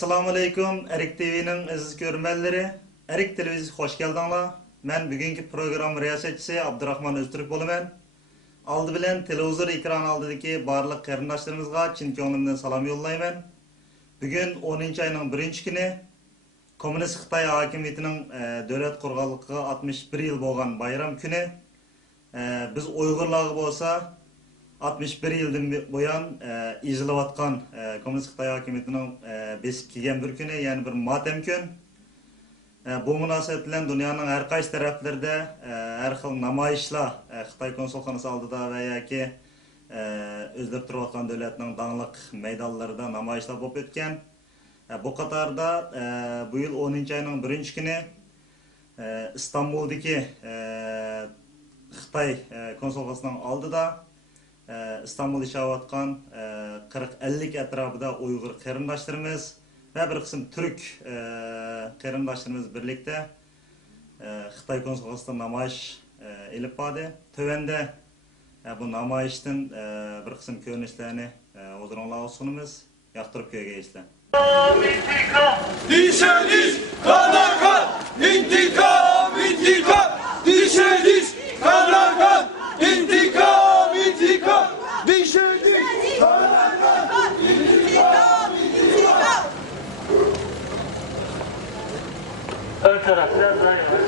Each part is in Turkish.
Assalamu alaikum. Erik TV'nin aziz görünmelleri. Erik Televizyon hoş geldinler. Ben bugünkü program riyasetçisi Abdurrahman Öztürk bolumen. Aldı bilen televizor ekran aldıdaki barlıq qarindaşlarımızga çin ko'nglimdan salam yollayman. Bugün 10. ayının 1. günü Komünist Xitay hakimiyetinin devlet kurganlığı 61 yıl bolgan bayram günü. Biz Uygurlar bolsa 61 yıldan buyan izlivatkan Komünist Xitay hakimiyetinin besip kelgen bir günü, yani bir matem gün. Bu münasebet bilen dünyanın her qaysı taraflarında her xil namayışlar Xitay konsolxonası aldıda ve yoki özlep turayotgan devletning dаңlıq meydanlarida namayışlar bolup ötken. Bu qatarda bu yıl 10. ayının 1. günü İstanbul'daki Xitay konsolxonasının aldıda İstanbul'da yaşayotgan 40-50 etrafında Uygur qarindaşlarımız ve bir kısım Türk qarindaşlarımız birlikte Xitay konsolxonasında namayış elip bardı. Tövende bu namayıştan bir kısım görünüşlerini huzurunuzga sunumuz. Yaqtırıp köygeyizler. İntikam, dişe diş, kana kan, intikam, intikam, dişe diş, kana kan, intikam, intikam, dişe diş, kana kan, intikam, intikam. Ön taraf biraz daha yavaş.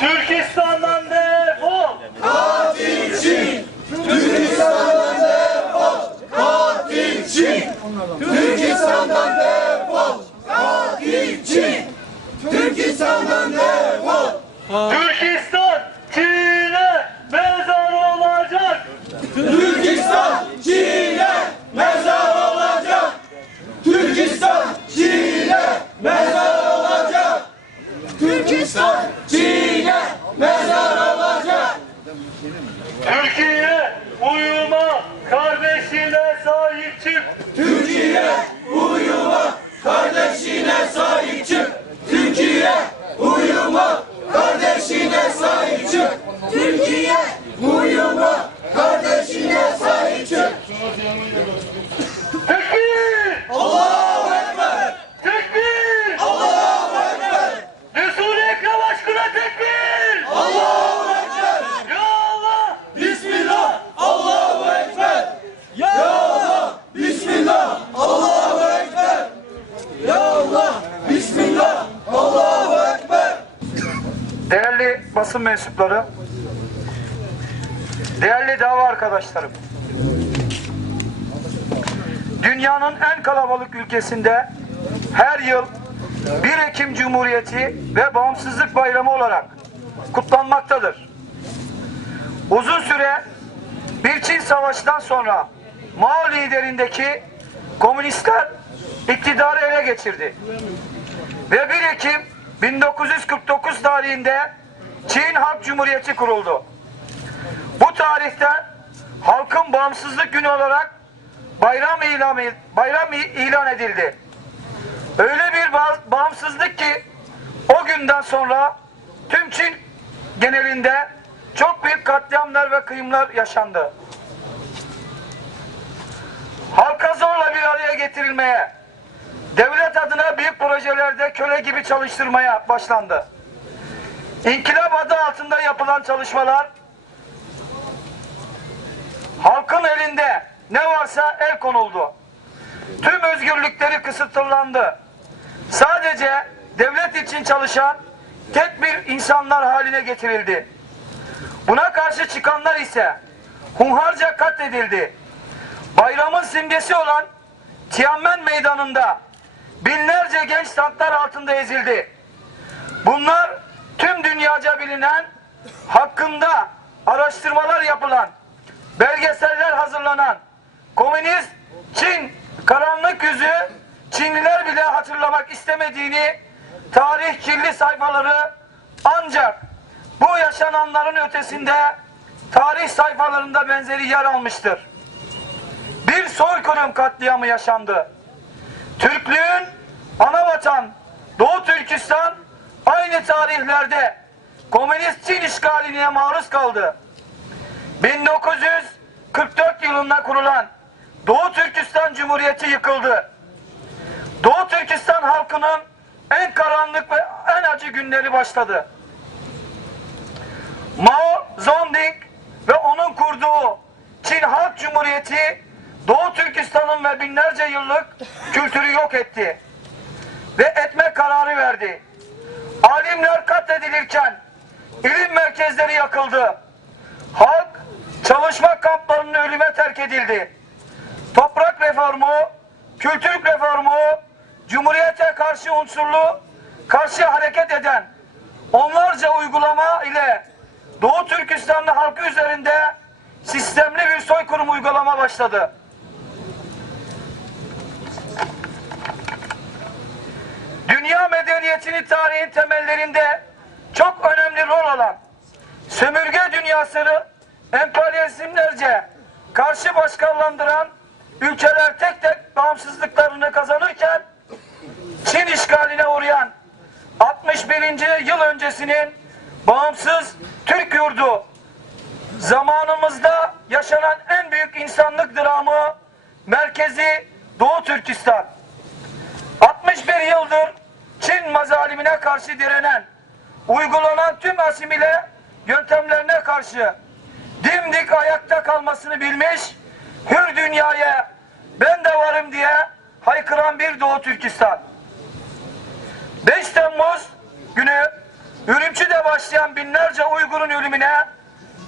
Türkistan'dan defol! Katilçi! Türkistan'dan defol! Katilçi! Türkistan'dan defol! Katilçi! Türkistan'dan defol! Türkistan Çin'e mezar olacak! Türkistan Çin'e mezar olacak! Türkistan Çin'e mezar olacak! Türkistan Çin'e mezar olacak! Türkiye uyuma, kardeşine sahip çık! Türkiye uyuma, kardeşine sahip çık! Türkiye uyuma, kardeşine sahip çık! Türkiye uyuma, kardeşine sahip çık! Tekbir! Allahu Ekber! Tekbir! Allahu Ekber! Resul-i Ekrem aşkına tekbir! Allahu Ekber! Ya Allah! Bismillah! Allahu Ekber! Ya Allah! Bismillah! Allahu Ekber! Ya Allah! Bismillah! Allahu Ekber! Değerli basın mensupları, değerli dava arkadaşlarım, dünyanın en kalabalık ülkesinde her yıl 1 Ekim Cumhuriyeti ve Bağımsızlık Bayramı olarak kutlanmaktadır. Uzun süre bir Çin Savaşı'ndan sonra Mao liderindeki komünistler iktidarı ele geçirdi. Ve 1 Ekim 1949 tarihinde Çin Halk Cumhuriyeti kuruldu. Bu tarihte halkın bağımsızlık günü olarak bayram ilan edildi. Öyle bir bağımsızlık ki o günden sonra tüm Çin genelinde çok büyük katliamlar ve kıyımlar yaşandı. Halka zorla bir araya getirilmeye, devlet adına büyük projelerde köle gibi çalıştırmaya başlandı. İnkılap adı altında yapılan çalışmalar halkın elinde ne varsa el konuldu. Tüm özgürlükleri kısıtlandı. Sadece devlet için çalışan tek bir insanlar haline getirildi. Buna karşı çıkanlar ise hunharca katledildi. Bayramın simgesi olan Tiananmen Meydanı'nda binlerce genç tanklar altında ezildi. Bunlar tüm dünyaca bilinen, hakkında araştırmalar yapılan, belgeseller hazırlanan komünist Çin karanlık yüzü Çinliler bile hatırlamak istemediğini tarih kirli sayfaları ancak bu yaşananların ötesinde tarih sayfalarında benzeri yer almıştır. bir soykırım katliamı yaşandı. Türklüğün anavatan Doğu Türkistan aynı tarihlerde komünist Çin işgaline maruz kaldı. 1944 yılında kurulan Doğu Türkistan Cumhuriyeti yıkıldı. Doğu Türkistan halkının en karanlık ve en acı günleri başladı. Mao Zedong ve onun kurduğu Çin Halk Cumhuriyeti Doğu Türkistan'ın ve binlerce yıllık kültürü yok etti ve etme kararı verdi. Alimler katledilirken ilim merkezleri yakıldı. Halk çalışma kamplarının ölüme terk edildi. Toprak reformu, kültür reformu, Cumhuriyete karşı unsurlu, karşı hareket eden onlarca uygulama ile Doğu Türkistanlı halkı üzerinde sistemli bir soykırım uygulama başladı. Dünya medeniyetinin tarihin temellerinde çok önemli rol alan sömürge dünyasını emperyalizmlerce karşı başkallandıran ülkeler tek tek bağımsızlıklarını kazanırken Çin işgaline uğrayan 61. yıl öncesinin bağımsız Türk yurdu zamanımızda yaşanan en büyük insanlık dramı merkezi Doğu Türkistan. 61 yıldır Çin mazalimine karşı direnen, uygulanan tüm asimile yöntemlerine karşı dimdik ayakta kalmasını bilmiş, hür dünyaya ben de varım diye haykıran bir Doğu Türkistan. 5 Temmuz günü Ürümçi'de başlayan binlerce Uygur'un ölümüne,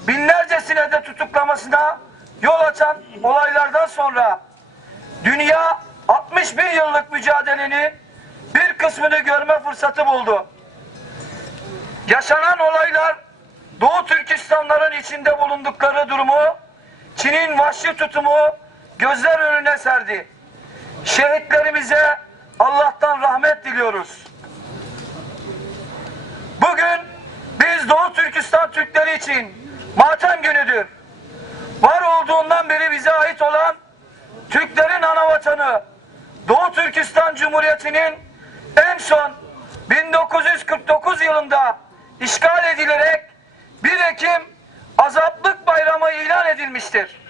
binlercesine de tutuklamasına yol açan olaylardan sonra dünya 61 yıllık mücadelenin bir kısmını görme fırsatı buldu. Yaşanan olaylar Doğu Türkistanların içinde bulundukları durumu, Çin'in vahşi tutumu gözler önüne serdi. Şehitlerimize Allah'tan rahmet diliyoruz. Bugün biz Doğu Türkistan Türkleri için matem günüdür. Var olduğundan beri bize ait olan Türklerin anavatanı Doğu Türkistan Cumhuriyeti'nin en son 1949 yılında işgal edilerek 1 Ekim Azaplık Bayramı ilan edilmiştir.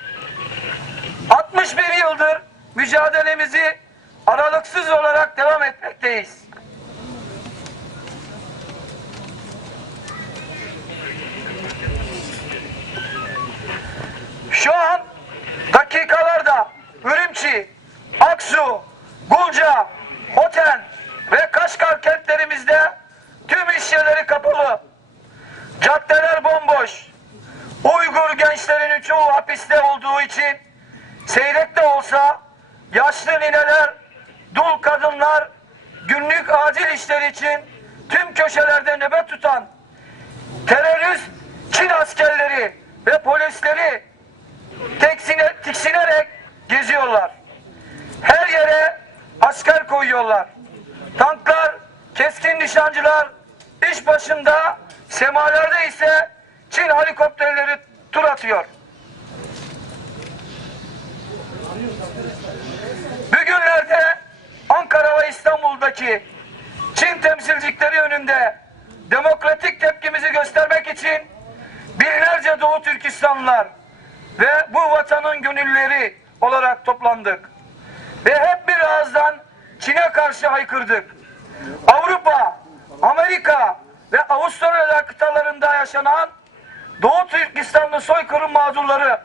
61 yıldır mücadelemizi aralıksız olarak devam etmekteyiz. Şu an dakikalarda Ürümçi, Aksu, Gulca, Hoten ve Kaşgar kentlerimizde tüm iş yerleri kapalı. Caddeler bomboş. Uygur gençlerinin çoğu hapiste olduğu için seyrek de olsa yaşlı nineler, dul kadınlar günlük acil işleri için tüm köşelerde nöbet tutan terörist Çin askerleri ve polisleri tiksinerek geziyorlar. Her yere asker koyuyorlar. Tanklar, keskin nişancılar iş başında, semalarda ise Çin helikopterleri tur atıyor. Bugünlerde Ankara ve İstanbul'daki Çin temsilcilikleri önünde demokratik tepkimizi göstermek için binlerce Doğu Türkistanlılar ve bu vatanın gönüllüleri olarak toplandık. Ve hep bir ağızdan Çin'e karşı haykırdık. Avrupa, Amerika ve Avustralya kıtalarında yaşanan Doğu Türkistanlı soykırım mağdurları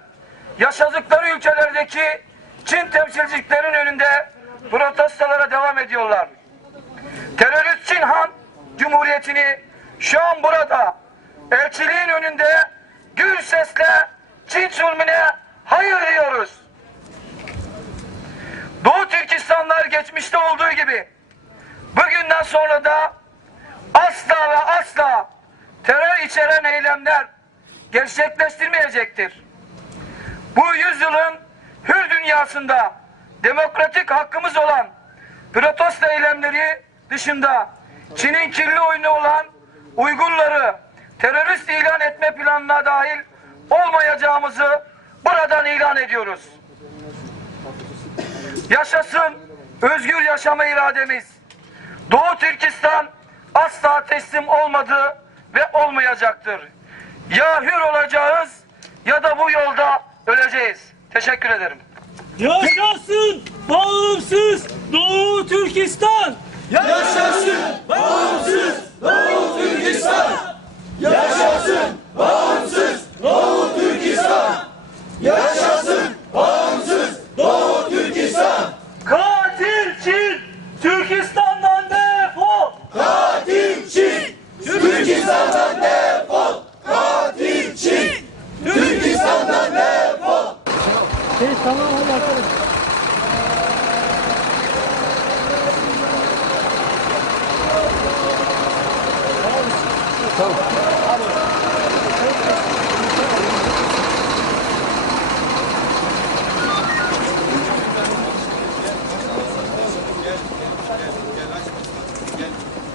yaşadıkları ülkelerdeki Çin temsilciliklerin önünde protestolara devam ediyorlar. Terörist Çin Han Cumhuriyeti'ni şu an burada elçiliğin önünde gür sesle Çin zulmüne hayır diyoruz. Doğu Türkistanlar geçmişte olduğu gibi bugünden sonra da asla ve asla terör içeren eylemler gerçekleştirmeyecektir. Bu yüzyılın hür dünyasında demokratik hakkımız olan protesto eylemleri dışında Çin'in kirli oyunu olan Uygurları terörist ilan etme planına dahil olmayacağımızı buradan ilan ediyoruz. Yaşasın özgür yaşama irademiz. Doğu Türkistan asla teslim olmadı ve olmayacaktır. Ya hür olacağız ya da bu yolda öleceğiz. Teşekkür ederim. Yaşasın bağımsız Doğu Türkistan! Yaşasın bağımsız Doğu Türkistan! Yaşasın bağımsız Doğu Türkistan! Yaşasın bağımsız Doğu Türkistan! Katil Çin! Türkistan'dan defol! Katil Çin! Türkistan'dan defol! Katil Çin! Türkistan'dan defol!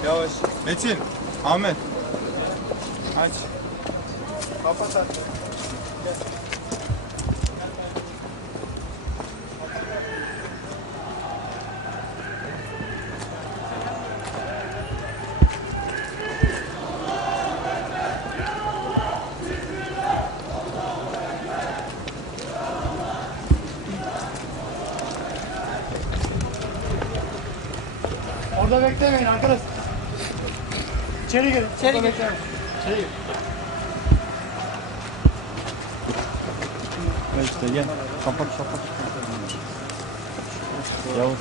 Yavaş. Metin, Ahmet. Aç. Kapat aç. Orada beklemeyin arkadaş. İçeri girin. İçeri girin. İçeri girin. İşte gel. Kapat. Yavuz.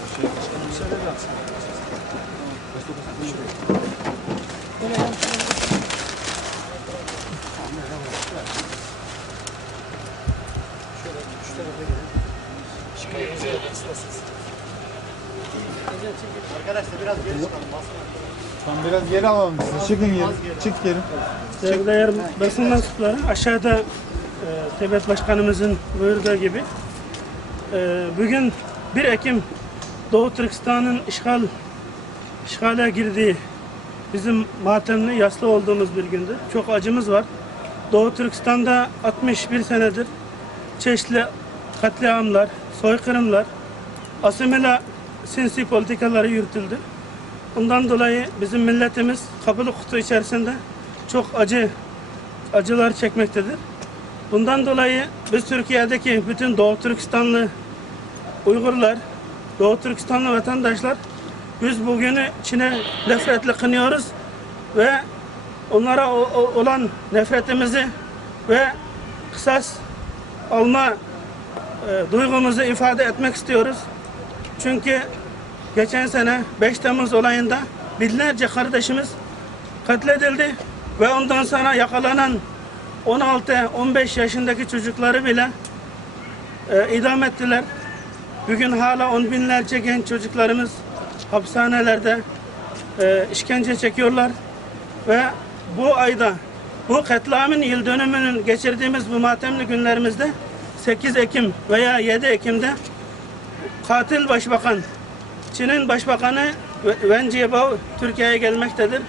Arkadaşlar biraz geri çıkalım. Tam biraz geri alalım sizi. Çıkın geri. Çık geri. Değerli basın mensupları, aşağıda devlet başkanımızın buyurduğu gibi bugün 1 Ekim Doğu Türkistan'ın işgale girdiği bizim matemli yaslı olduğumuz bir gündür. Çok acımız var. Doğu Türkistan'da 61 senedir çeşitli katliamlar, soykırımlar, asimile sinsi politikaları yürütüldü. Bundan dolayı bizim milletimiz kapalı kutu içerisinde çok acılar çekmektedir. Bundan dolayı biz Türkiye'deki bütün Doğu Türkistanlı Uygurlar, Doğu Türkistanlı vatandaşlar biz bugünü Çin'e nefretle kınıyoruz ve onlara olan nefretimizi ve kısas alma duygumuzu ifade etmek istiyoruz. Çünkü geçen sene 5 Temmuz olayında binlerce kardeşimiz katledildi ve ondan sonra yakalanan 16-15 yaşındaki çocukları bile idam ettiler. Bugün hala on binlerce genç çocuklarımız hapishanelerde işkence çekiyorlar ve bu ayda bu katliamın yıl dönümünün geçirdiğimiz bu matemli günlerimizde 8 Ekim veya 7 Ekim'de katil başbakan, Çin'in başbakanı Wen Jiabao Türkiye'ye gelmektedir.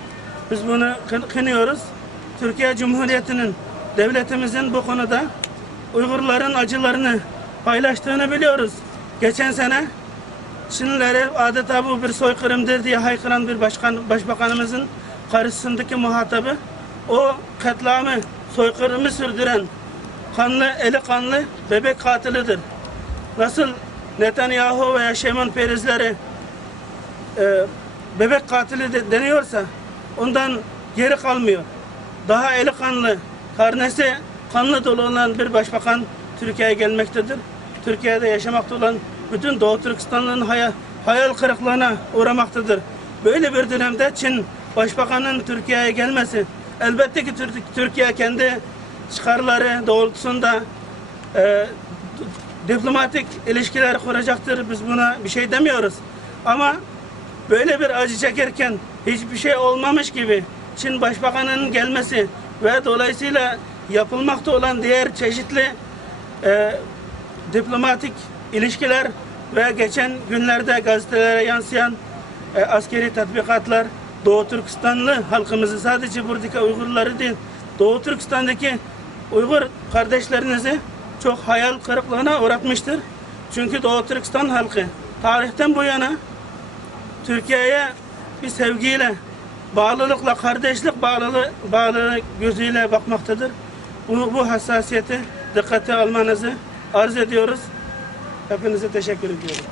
Biz bunu kınıyoruz. Türkiye Cumhuriyeti'nin, devletimizin bu konuda Uygurların acılarını paylaştığını biliyoruz. Geçen sene Çinlileri adeta bu bir soykırımdır diye haykıran bir başbakanımızın karşısındaki muhatabı o katliamı, soykırımı sürdüren eli kanlı bebek katilidir. Nasıl Netanyahu veya Şeyman Perizleri bebek katili deniyorsa ondan geri kalmıyor. Daha eli kanlı, karnesi kanlı dolu olan bir başbakan Türkiye'ye gelmektedir. Türkiye'de yaşamakta olan bütün Doğu Türkistanlı'nın hayal kırıklığına uğramaktadır. Böyle bir dönemde Çin başbakanının Türkiye'ye gelmesi, elbette ki Türkiye kendi çıkarları doğrultusunda diplomatik ilişkiler kuracaktır. Biz buna bir şey demiyoruz. Ama böyle bir acı çekerken hiçbir şey olmamış gibi Çin Başbakanı'nın gelmesi ve dolayısıyla yapılmakta olan diğer çeşitli diplomatik ilişkiler ve geçen günlerde gazetelere yansıyan askeri tatbikatlar Doğu Türkistanlı halkımızı, sadece buradaki Uygurları değil, Doğu Türkistan'daki Uygur kardeşlerinizi çok hayal kırıklığına uğratmıştır. Çünkü Doğu Türkistan halkı tarihten bu yana Türkiye'ye bir sevgiyle, bağlılıkla, kardeşlik bağlılığı gözüyle bakmaktadır. Bu hassasiyeti dikkate almanızı arz ediyoruz. Hepinize teşekkür ediyorum.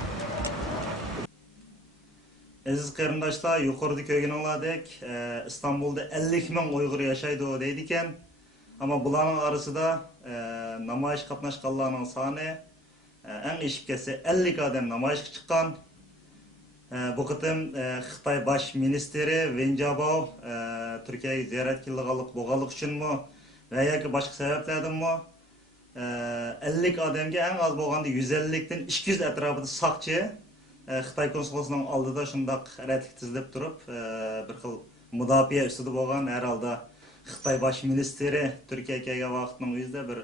Aziz qarindoshlar, yuqorida ko'rganinglardek, İstanbul'da 50 ming Uyg'ur yashaydi deydikan. Ama bularning orasida namoyish qatnashganlarning soni eng eshib ketsa 50 odam namoyishga chiqqan. Bu qitim Xitoy bosh ministri Wen Jiabao Turkiyaga ziyorat qilganlik uchunmi va yoki boshqa sabablardanmi 50 odamga eng oz bo'lganda 150 dan 200 atrofida soqchi Xitoy konsulxonasining oldida shundoq ratlik tizilib turib, bir xil mudofaa ustida bo'lgan. Har holda Xitoy bosh ministri Turkiyaga kelgan vaqtning o'zida bir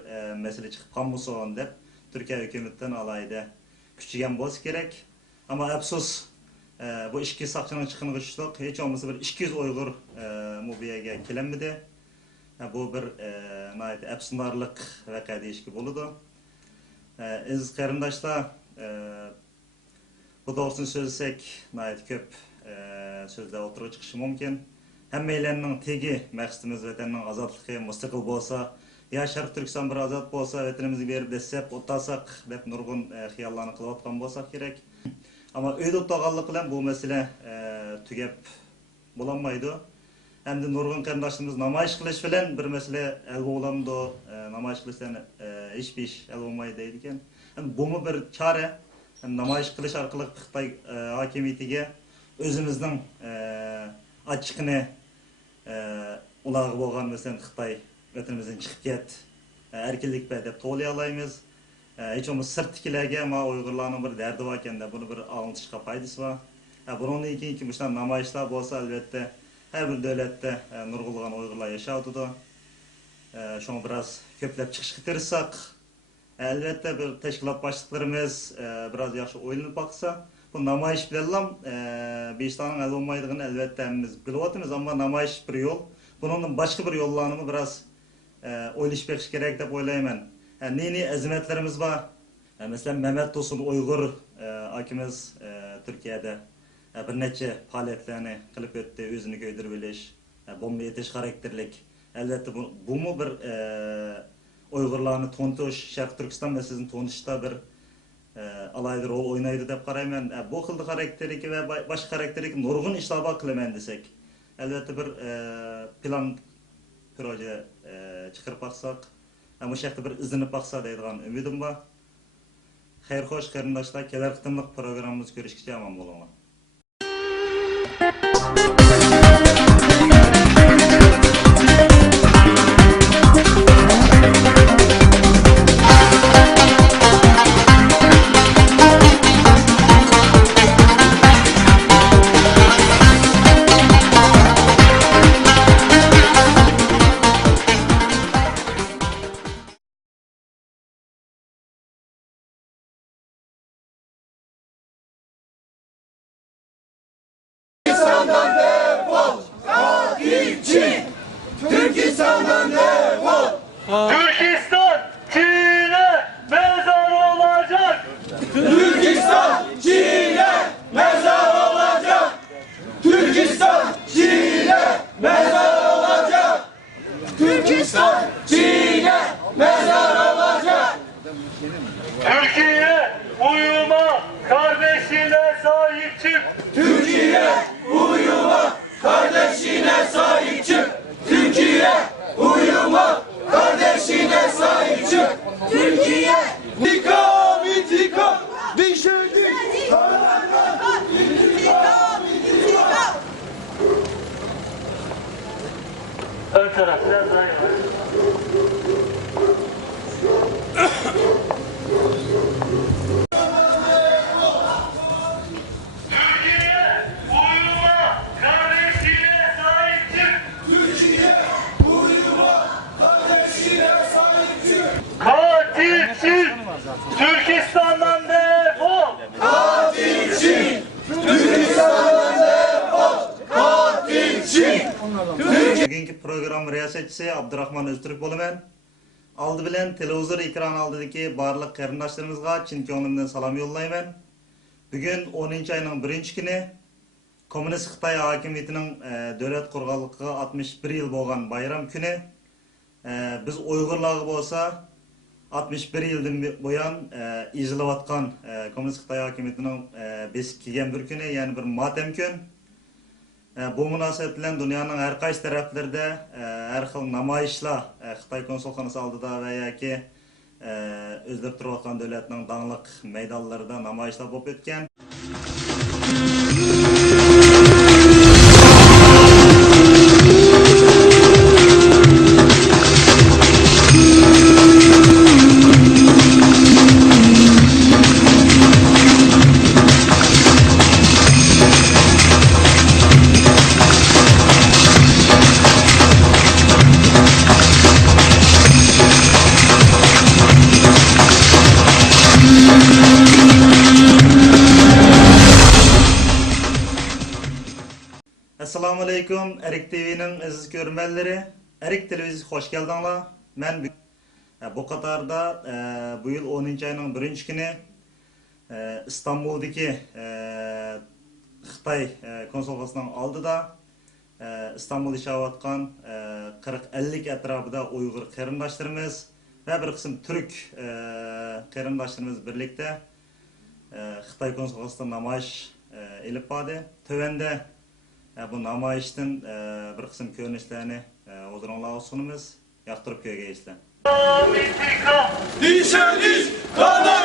masala chiqib qolmasin deb Turkiya hukumatidan alayda kuchaygan bo'lsa kerak. Ammo afsus, bu ikki soqchining chiqiniga tushdik. Hech bo'lmasa bir 200 Uyg'ur mubiyaga kelinmadi. Bu bir nəhayət əfsunarlıq vəqə deyişki boludu. Aziz qarindoshlar, bu doğrusunu söylesek nəhayət köp sözler oturuğa çıkışı mümkün. Həmmeylərinin tegi məqsədimiz vətəninin azadlığı müstəqil bolsa, ya Şərq Türkistan bir azad bolsa, vətənimizi berib desep, otasaq, dep nurgun xiyallarını qılıb atqan bolsaq gerek. Ama öyle otağanlıq bilen bu mesele tügep bulanmaydı. Hem de nurgun qarindoshlarimiz namoyish qilish bilan bir mesele el bo'lamdi, namoyish qilishdan hech bir ish el bo'lmaydi deydigan. Bu mu bir chora? Namoyish qilish orqali Xitoy hokimiyatiga o'zimizning ochiqni ularga bo'lgan masalan Xitoy vatanimizdan chiqib ket, erkinlik ber deb to'lay olamiz. Hech bo'lmasa sirtkilarga ma Uyg'urlarning bir dardi bor ekanda, buni bir anglitishga foydasi bor. Bundan keyingi bu namoyishlar bo'lsa albatta her bir devlette nurgulgan Uyg'urlar yaşaydı. Şunu biraz köplep çıkışkı tırsak, elbette bir teşkilat başlıklarımız biraz yaxşı oynanıp baksa, bu namoyish bilan beştanın el olmaydığını elbette hemimiz biliyoruz ama namoyish bir yol. Bunun başka bir yollarını biraz oylayıp bakış gerek dep oylayman. Ne azimetlerimiz var. Mesela Mehmet Tosun Uygur akimiz Türkiye'de bir neçe faaliyetlerini kılıp öttü, özünü göydürüp biliş, bomba yetiş karakterlik. Elbette bu mu bir Uygurlarını tontuş, Şərq Türkistan meselesini tonuşta bir alaylı rol oynaydı dep qarayman. Bu xildi karakterlik ve başka karakterlik nurgun işlaba kılıman desek. Elbette bir plan proje çıkarıp baksak, bu şekilde bir izinip baksa deydiğen ümidim var. Xeyr hoş qarindoshlar, kelar qitimliq programımız görüşkice aman bolinglar. Türkistan'dan defol! Katil Çin! Türkistan'dan defol! Türkistan Çin'e mezar olacak. Türkistan Çin'e mezar olacak! Türkistan Çin'e mezar olacak! Türkistan Çin'e mezar olacak! Türkiye uyuma, kardeşine sahip çık. Türkiye uyuma, kardeşine sahip çık! Türkiye uyuma, kardeşine sahip çık! Türkiye intikam, intikam! Düşündük! İntikam, intikam! Ön taraf biraz daha yavaş. Türkiye uyuma, kardeşine sahip çık. Türkiye uyuma, kardeşine sahip çık! Katil Çin, Türkistan'dan defol. Katil Çin! Türkistan'dan defol! Katil Çin! Bugünkü program riyasetçisi Abdurrahman Öztürk bolumen. Aldı bilen televizor ekran aldığındaki barlıq qarindaşlarımızga çin köңlümden salam yollayman. Bugün 10. ayının 1. günü Komünist Xitay hakimiyetinin devlet kurganlığı 61 yıl bolgan bayram günü. Biz Uygurlar bolsa 61 yıldan boyan izilip atkan Komünist Xitay hakimiyetinin besip kigen bir günü, yani bir matem gün. Bu münasebet bilen dünyanın her qaysı taraflarında her xil namayışlar Xitay konsolxonası aldıda ve yaki özleri turib atkan devletinin dağınlıq meydanlarında namayışlar bolup ötken. Assalamu alaikum, Erik TV'nin aziz görmənləri. Erik Televiziyası hoş geldinler. Ben bu Katar'da bu yıl 10. ayının 1. günü İstanbul'daki Xitay konsolosluğunun aldıda İstanbul'da yaşayatkan 40-50 etrafında Uygur qarindaşlarımız ve bir kısım Türk qarindaşlarımız birlikte Xitay konsolosluğunda namayış elip vardı. Tövende bu namayıştın bir kısım görünüşlerini huzurunuzga sunumuz. Yaktırıp köye geçti. İntikam! Dişe diş, kana